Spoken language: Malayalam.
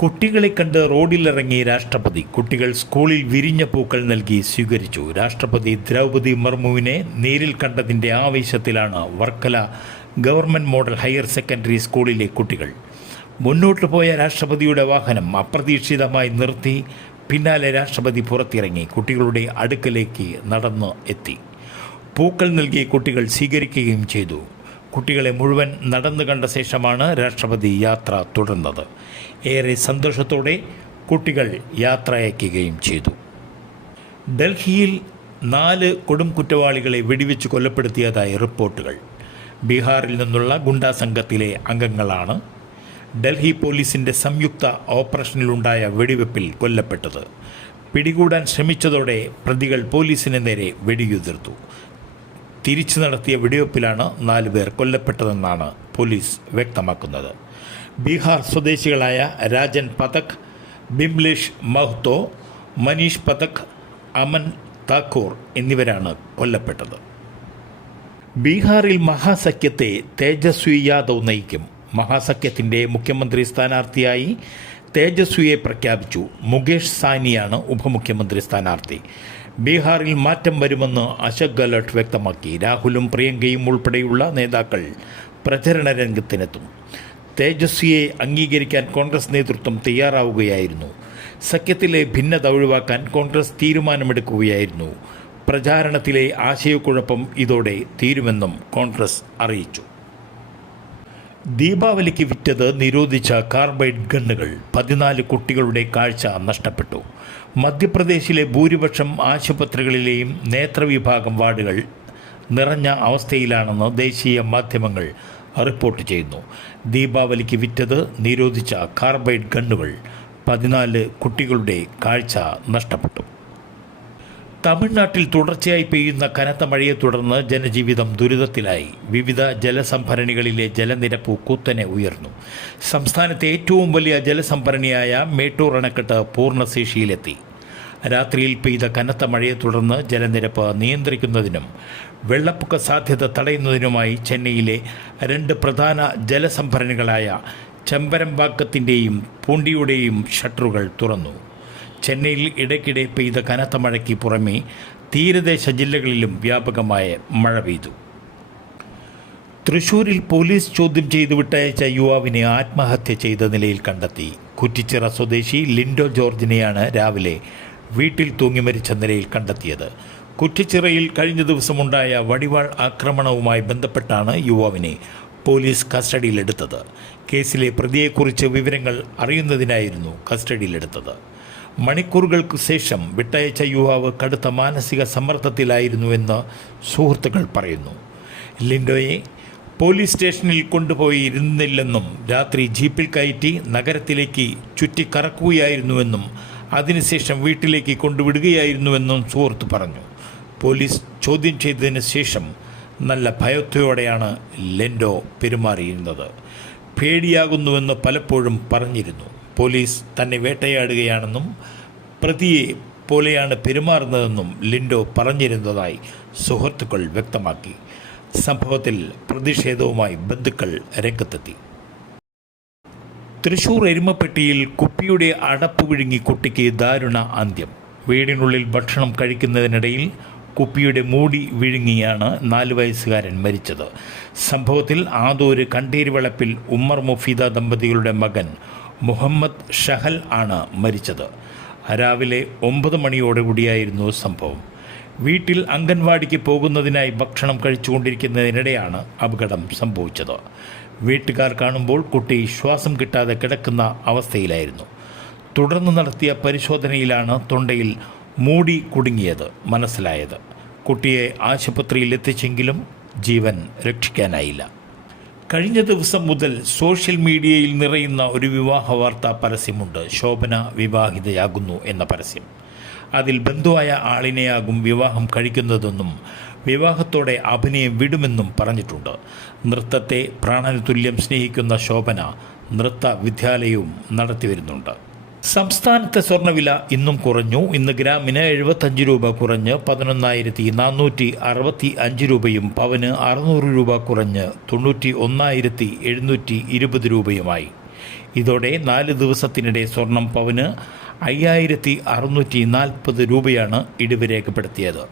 കുട്ടികളെ കണ്ട് റോഡിലിറങ്ങി രാഷ്ട്രപതി. കുട്ടികൾ സ്കൂളിൽ വിരിഞ്ഞ പൂക്കൾ നൽകി സ്വീകരിച്ചു. രാഷ്ട്രപതി ദ്രൗപദി മുർമുവിനെ നേരിൽ കണ്ടതിൻ്റെ ആവേശത്തിലാണ് Varkala government model higher secondary സ്കൂളിലെ കുട്ടികൾ. മുന്നോട്ട് പോയ രാഷ്ട്രപതിയുടെ വാഹനം അപ്രതീക്ഷിതമായി നിർത്തി. പിന്നാലെ രാഷ്ട്രപതി പുറത്തിറങ്ങി കുട്ടികളുടെ അടുക്കലേക്ക് നടന്ന് എത്തി. പൂക്കൾ നൽകിയ കുട്ടികൾ സ്വീകരിക്കുകയും ചെയ്തു. കുട്ടികളെ മുഴുവൻ നടന്നു കണ്ട ശേഷമാണ് രാഷ്ട്രപതി യാത്ര തുടർന്നത്. ഏറെ സന്തോഷത്തോടെ കുട്ടികൾ യാത്ര അയക്കുകയും ചെയ്തു. ഡൽഹിയിൽ 4 കൊടും കുറ്റവാളികളെ വെടിവെച്ച് കൊലപ്പെടുത്തിയതായി റിപ്പോർട്ടുകൾ. ബീഹാറിൽ നിന്നുള്ള ഗുണ്ടാ സംഘത്തിലെ അംഗങ്ങളാണ് ഡൽഹി പോലീസിൻ്റെ സംയുക്ത ഓപ്പറേഷനിലുണ്ടായ വെടിവെപ്പിൽ കൊല്ലപ്പെട്ടത്. പിടികൂടാൻ ശ്രമിച്ചതോടെ പ്രതികൾ പോലീസിന് നേരെ വെടിയുതിർത്തു. തിരിച്ചു നടത്തിയ വെടിവെപ്പിലാണ് 4 പേർ കൊല്ലപ്പെട്ടതെന്നാണ് പോലീസ് വ്യക്തമാക്കുന്നത്. ബീഹാർ സ്വദേശികളായ രാജൻ പഥക്, ബിംലേഷ് മഹ്തോ, മനീഷ് പഥക്, അമൻ താക്കൂർ എന്നിവരാണ് കൊല്ലപ്പെട്ടത്. ബീഹാറിൽ മഹാസഖ്യത്തെ തേജസ്വി യാദവ് നയിക്കും. മഹാസഖ്യത്തിൻ്റെ മുഖ്യമന്ത്രി സ്ഥാനാർത്ഥിയായി തേജസ്വിയെ പ്രഖ്യാപിച്ചു. മുകേഷ് സാനിയാണ് ഉപമുഖ്യമന്ത്രി സ്ഥാനാർത്ഥി. ബീഹാറിൽ മാറ്റം വരുമെന്ന് അശോക് ഗെഹ്ലോട്ട് വ്യക്തമാക്കി. രാഹുലും പ്രിയങ്കയും ഉൾപ്പെടെയുള്ള നേതാക്കൾ പ്രചരണ രംഗത്തിനെത്തും. തേജസ്വിയെ അംഗീകരിക്കാൻ കോൺഗ്രസ് നേതൃത്വം തയ്യാറാവുകയായിരുന്നു. സഖ്യത്തിലെ ഭിന്നത ഒഴിവാക്കാൻ കോൺഗ്രസ് തീരുമാനമെടുക്കുകയായിരുന്നു. പ്രചാരണത്തിലെ ആശയക്കുഴപ്പം ഇതോടെ തീരുമെന്നും കോൺഗ്രസ് അറിയിച്ചു. ദീപാവലിക്ക് വിറ്റത് നിരോധിച്ച കാർബൈഡ് ഗണ്ണുകൾ. 14 കുട്ടികളുടെ കാഴ്ച നഷ്ടപ്പെട്ടു. മധ്യപ്രദേശിലെ ഭൂരിപക്ഷം ആശുപത്രികളിലെയും നേത്രവിഭാഗം വാർഡുകൾ നിറഞ്ഞ അവസ്ഥയിലാണെന്ന് ദേശീയ മാധ്യമങ്ങൾ റിപ്പോർട്ട് ചെയ്യുന്നു. ദീപാവലിക്ക് വിറ്റത് നിരോധിച്ച കാർബൈഡ് ഗണ്ണുകൾ 14 കുട്ടികളുടെ കാഴ്ച നഷ്ടപ്പെട്ടു. തമിഴ്നാട്ടിൽ തുടർച്ചയായി പെയ്യുന്ന കനത്ത മഴയെ തുടർന്ന് ജനജീവിതം ദുരിതത്തിലായി. വിവിധ ജലസംഭരണികളിലെ ജലനിരപ്പ് കുത്തനെ ഉയർന്നു. സംസ്ഥാനത്തെ ഏറ്റവും വലിയ ജലസംഭരണിയായ മേട്ടൂർ അണക്കെട്ട് പൂർണ്ണശേഷിയിലെത്തി. രാത്രിയിൽ പെയ്ത കനത്ത മഴയെ തുടർന്ന് ജലനിരപ്പ് നിയന്ത്രിക്കുന്നതിനും വെള്ളപ്പൊക്ക സാധ്യത തടയുന്നതിനുമായി ചെന്നൈയിലെ 2 പ്രധാന ജലസംഭരണികളായ ചെമ്പരമ്പാക്കത്തിൻ്റെയും പൂണ്ടിയുടെയും ഷട്ടറുകൾ തുറന്നു. ചെന്നൈയിൽ ഇടയ്ക്കിടെ പെയ്ത കനത്ത മഴയ്ക്ക് പുറമെ തീരദേശ ജില്ലകളിലും വ്യാപകമായ മഴ പെയ്തു. തൃശൂരിൽ പോലീസ് ചോദ്യം ചെയ്ത് വിട്ടയച്ച യുവാവിനെ ആത്മഹത്യ ചെയ്ത നിലയിൽ കണ്ടെത്തി. കുറ്റിച്ചിറ സ്വദേശി ലിൻഡോ ജോർജിനെയാണ് രാവിലെ വീട്ടിൽ തൂങ്ങി മരിച്ച നിലയിൽ കണ്ടെത്തിയത്. കുറ്റിച്ചിറയിൽ കഴിഞ്ഞ ദിവസമുണ്ടായ വടിവാൾ ആക്രമണവുമായി ബന്ധപ്പെട്ടാണ് യുവാവിനെ പോലീസ് കസ്റ്റഡിയിലെടുത്തത്. കേസിലെ പ്രതിയെക്കുറിച്ച് വിവരങ്ങൾ അറിയുന്നതിനായിരുന്നു കസ്റ്റഡിയിലെടുത്തത്. മണിക്കൂറുകൾക്ക് ശേഷം വിട്ടയച്ച യുവാവ് കടുത്ത മാനസിക സമ്മർദ്ദത്തിലായിരുന്നുവെന്ന് സുഹൃത്തുക്കൾ പറയുന്നു. ലിൻഡോയെ പോലീസ് സ്റ്റേഷനിൽ കൊണ്ടുപോയിരുന്നില്ലെന്നും രാത്രി ജീപ്പിൽ കയറ്റി നഗരത്തിലേക്ക് ചുറ്റിക്കറക്കുകയായിരുന്നുവെന്നും അതിനുശേഷം വീട്ടിലേക്ക് കൊണ്ടുവിടുകയായിരുന്നുവെന്നും സുഹൃത്ത് പറഞ്ഞു. പോലീസ് ചോദ്യം ചെയ്തതിന് ശേഷം നല്ല ഭയത്തോടെയാണ് ലിൻഡോ പെരുമാറിയിരുന്നത്. പേടിയാകുന്നുവെന്ന് പലപ്പോഴും പറഞ്ഞിരുന്നു. പോലീസ് തന്നെ വേട്ടയാടുകയാണെന്നും പ്രതിയെ പോലെയാണ് പെരുമാറുന്നതെന്നും ലിൻഡോ പറഞ്ഞിരുന്നതായി സുഹൃത്തുക്കൾ വ്യക്തമാക്കി. സംഭവത്തിൽ പ്രതിഷേധവുമായി ബന്ധുക്കൾ രംഗത്തെത്തി. തൃശൂർ എരുമപ്പെട്ടിയിൽ കുപ്പിയുടെ അടപ്പ് വിഴുങ്ങി കുട്ടിക്ക് ദാരുണ അന്ത്യം. വീടിനുള്ളിൽ ഭക്ഷണം കഴിക്കുന്നതിനിടയിൽ കുപ്പിയുടെ മൂടി വിഴുങ്ങിയാണ് 4 വയസ്സുകാരൻ മരിച്ചത്. സംഭവത്തിൽ ആദൂര് കണ്ടേരിവളപ്പിൽ ഉമ്മർ മുഫീദ ദമ്പതികളുടെ മകൻ മുഹമ്മദ് ഷഹൽ ആണ് മരിച്ചത്. രാവിലെ 9 മണിയോടുകൂടിയായിരുന്നു സംഭവം. വീട്ടിൽ അംഗൻവാടിക്ക് പോകുന്നതിനായി ഭക്ഷണം കഴിച്ചുകൊണ്ടിരിക്കുന്നതിനിടെയാണ് അപകടം സംഭവിച്ചത്. വീട്ടുകാർ കാണുമ്പോൾ കുട്ടി ശ്വാസം കിട്ടാതെ കിടക്കുന്ന അവസ്ഥയിലായിരുന്നു. തുടർന്ന് നടത്തിയ പരിശോധനയിലാണ് തൊണ്ടയിൽ മൂടി കുടുങ്ങിയത് മനസ്സിലായത്. കുട്ടിയെ ആശുപത്രിയിൽ എത്തിച്ചെങ്കിലും ജീവൻ രക്ഷിക്കാനായില്ല. കഴിഞ്ഞ ദിവസം മുതൽ സോഷ്യൽ മീഡിയയിൽ നിറയുന്ന ഒരു വിവാഹ വാർത്താ പരസ്യമുണ്ട്. ശോഭന വിവാഹിതയാകുന്നു എന്ന പരസ്യം. അതിൽ ബന്ധുവായ ആളിനെയാകും വിവാഹം കഴിക്കുന്നതെന്നും വിവാഹത്തോടെ അഭിനയം വിടുമെന്നും പറഞ്ഞിട്ടുണ്ട്. നൃത്തത്തെ പ്രാണനതുല്യം സ്നേഹിക്കുന്ന ശോഭന നൃത്ത വിദ്യാലയവും നടത്തിവരുന്നുണ്ട്. സംസ്ഥാനത്തെ സ്വർണ്ണവില ഇന്നും കുറഞ്ഞു. ഇന്ന് ഗ്രാമിന് 75 രൂപ കുറഞ്ഞ് 11,465 രൂപയും പവന് 600 രൂപ കുറഞ്ഞ് 91,720 രൂപയുമായി. ഇതോടെ 4 ദിവസത്തിനിടെ സ്വർണം പവന് 5640 രൂപയാണ് ഇടിവ് രേഖപ്പെടുത്തിയത്.